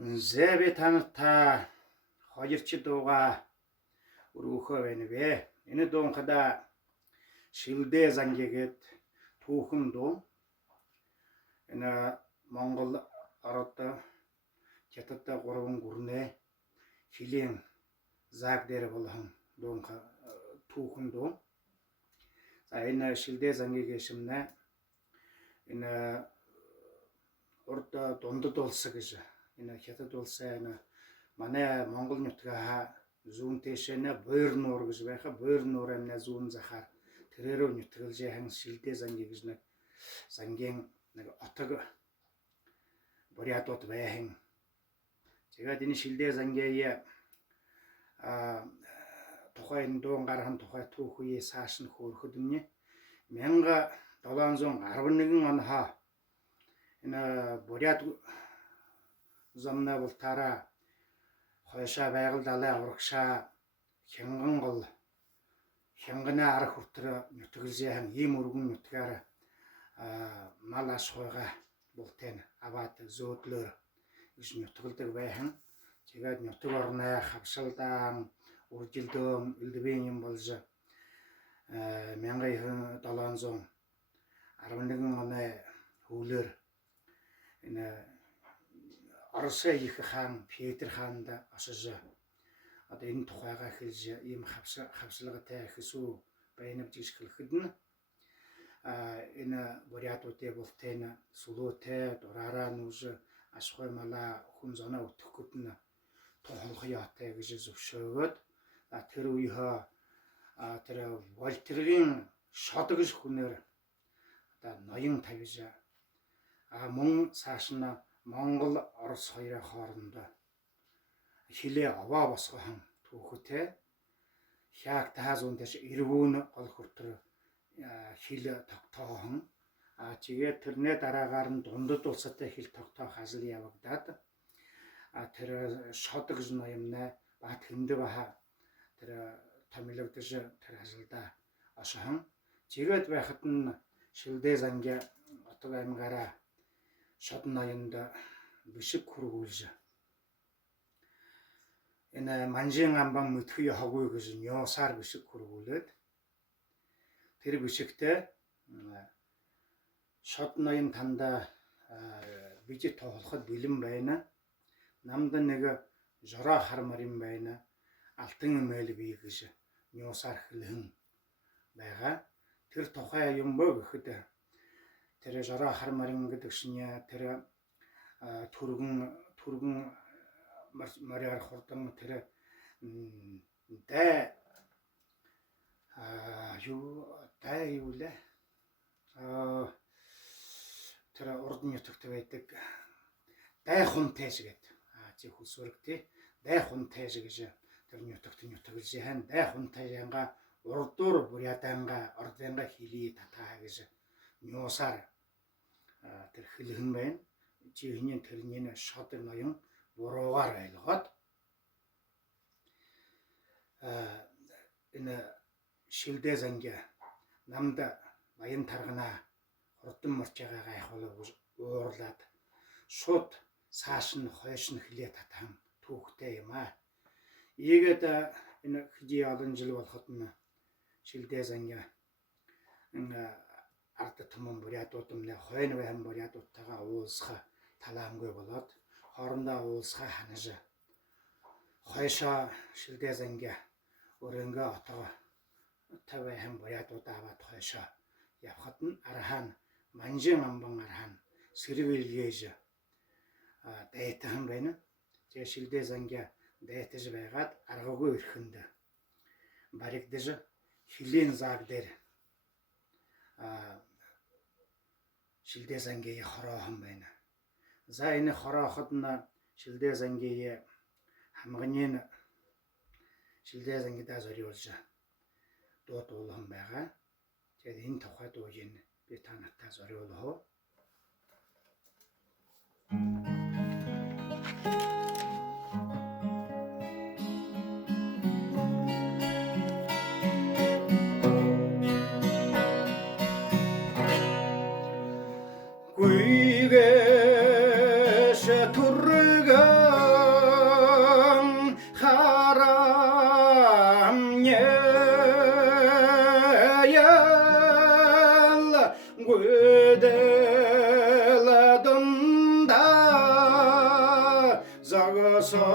Зэвэ танта хоёрчдууга өрөөхөө байна вэ. Энэ дуунхада Шилэдэй зангигээд түүхэн дуу. Энэ Монгол ород хятад 3 гүрнээ хилийн заг дээр болгон дуунха түүхэн дуу. За энэ Шилэдэй зангийг шимнэ. Энэ урд дундад улс гэж энэ хятад улсын манай Монгол нутгаа зүүн тэшэнэ Буур нуур гэж байха. Буур нуур амна зүүн захаар тэрээрөө нутгалж яхан Шилэдэй занги гэж нэг зангийн нэг отог бурятууд байхан. Тэгээд энэ Шилэдэй зангийн тухайн дуун гархан тухай түүхий сааш нь хөөрөхөд нь 1711 онхоо энэ бурят замна бултара хойшаа байгаль далай урагшаа хянгана арах хүртэр нутгалжийн ийм өргөн нутгаар мал аш хойгаа бултэн аваад зөөдлөөр гэж нутгалдаг байхан. Тэгээд нутаг орноо хавшалдаан үржилдөм элдвэн юм болж 1711 оны хөвлөөр энэ Оросын их хаан Петр хаанд осож одоо энэ тухайгаа хэлж ийм хавслагатай хэсүү байнавж гэж хэлэхэд нь энэ бурятуудын бултэн сүлөөтэй дураараа нүж ашгүй мала хүн зоноо өтөхгүйд нь тохолох яатай гэж зөвшөөгөөд тэр үеийнхөө тэр Вольтерийн шод гэж хүнээр одоо ноён тавьж мөн цааш нь Монгол Орос хоёрын хоорондоо хилээ аваа босгохон түүхтэй хяаг таас үндэш эргүүн гол хүртэр хил тогтоохон тэгээд тэрний дараагаар нь дундад улстай хил тогтоох ажил явагдаад тэр шод гэж ноёмнаа бат хиндэв хаа тэр томилогдож тэр ажилда ашхан тэгээд байхад нь Шилэдэй занги отог аймгаараа шод ноёнд бишиг хүргүүлж энэ манжин амбан мэдхүй хоггүй гэж нёсаар бишиг хүргүүлээд тэр бишигтэй шод ноён танда бижи тоолоход бэлэн байна. Намд нэг жороо хармар юм байна. Алтан мэйл бий гэж нёсаар хэлхэн байгаа. Тэр тухай юм бөө гэхэд тэр жороо хармарын гэдэг шинэ тэр түргэн мариар хурдан тэр юу лээ тэр урд нутагт байдаг дай хунтэж гэдэг чи хүсвэрэг тий дай хунтэж гэж тэр нутагт нутаглж яхан дай хунтажанга урдуур буряданга орденга хили татаа гэж нёсаар тэр хэлхэн байна. Чи хинэн тэрний шод ноён буруугаар ойлгоод энэ Шилэдэй занги намд баян таргана хурдан морчаага гайхуулаа уурлаад шууд цааш нь хойш нь хилээ татхан түүхтэй юм аа. Ийгээд энэ хижи олон жил болоход нь Шилэдэй занги ард түмэн бурятууд нь хойно байхын бурятуудтайгаа уулзах таламгүй болоод хоорондоо уулзах ханаж хойшоо Шилэдэй занги өрөнгө отоо тавайхан бурятууд аваад хойшоо явхад нь архан манжин амбан архан сэрвэлгээж дайтахан байна. Тэгээ Шилэдэй занги дайтаж байгаад аргагүй өрхөнд баригдаж хилийн заг дээр Шилэдэй зангийн хороохон байна. За энэ хорооход нь Шилэдэй зангийн хамгааны Шилэдэй зангидаа зориулж дуу дуулан байгаа. Тэгээд энэ тухай дууг нь би та нартай зориулъя. Гүйгээш түргээ солың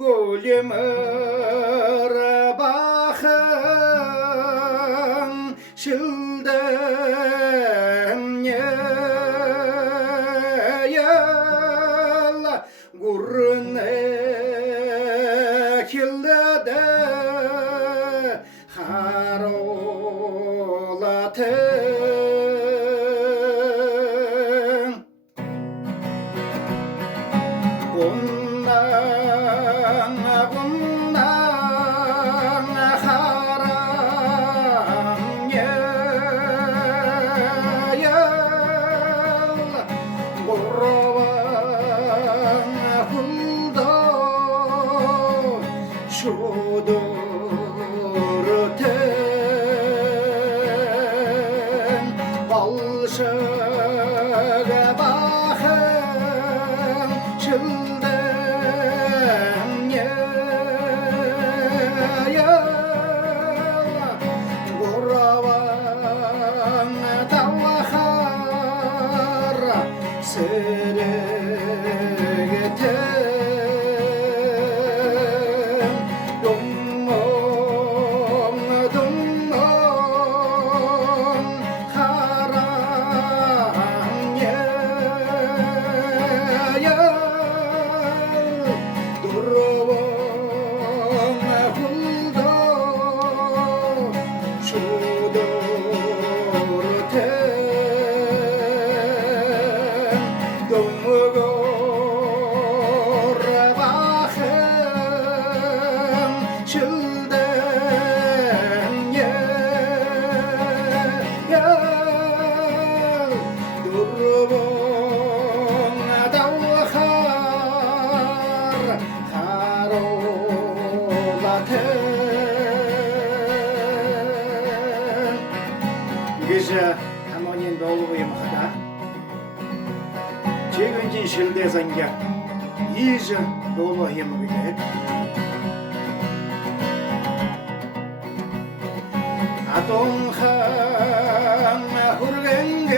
гүлемір бақың шілдемне ел гүріне келді харолатын Гуннан харам ел Гурван хулда шудуртен Балшыға бақын шылдемне Гураван тауахар серегетен Думмон харам 두려운 훌도 주도르텐 동무고라 바햄 실댄예 두려운 이제 하모니 놀고 임하다 최근진 실대 занги 이제 놀고 임하게 아동한 후르겐게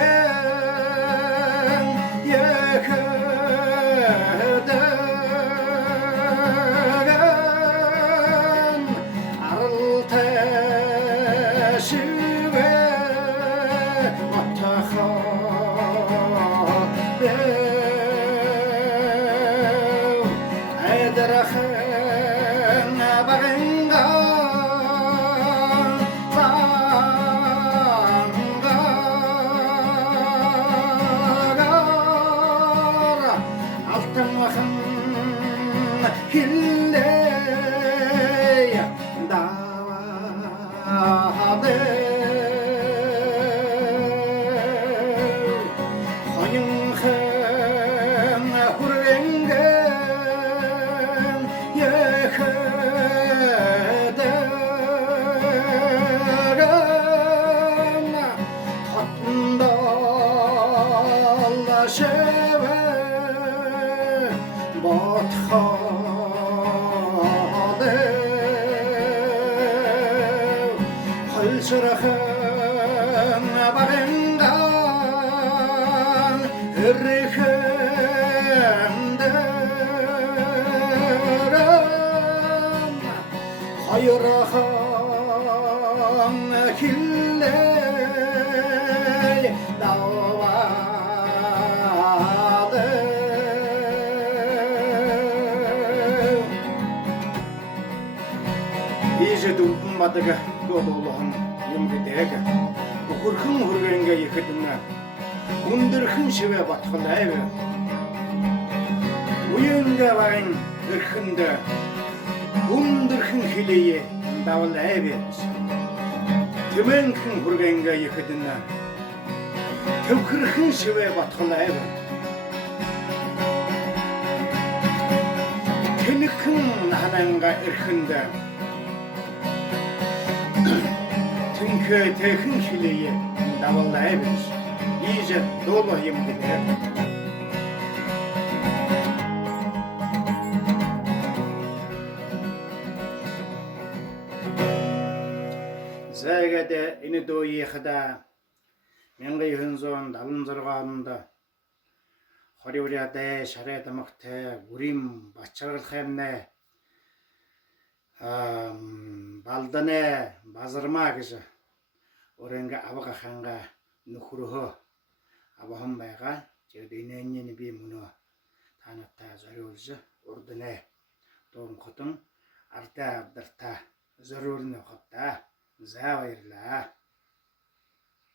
예헤다간 아르테시베 애들아хэн 바른가 방가가라 알탕마한 힐레야 나와대 헐스라한 바른가 흐르흔들은 허여라한 길래 나와대 이제 두분마다가 고도로한 용기대가 그ırхын хүргэнгээ ихэдэн өндөрхөн шивэ батхалайв уянга вайн өрхөнд өндөрхөн хилээ давлайв тэмэнхэн хүргэнгээ ихэдэн төвхөрхөн шивэ батхалайв тэнхэн хананга өрхөнд 그 대흥 실내에 나올라이면서 이제 놀러 힘들게 Цагаадай энэ дуугийнхаа мянган 976 онд хориуриадай шарайд амагтай бүрим бачаргалхаймнэ балданэ базармаа гэж өрөнгө авга ханга нөхрөхөө авахан байгаа. Тэгээд энэний би мөнөө танатаа зориулж урднэ. Дон хотон ардаа абдарhаа зориулна хавта. За баярлаа.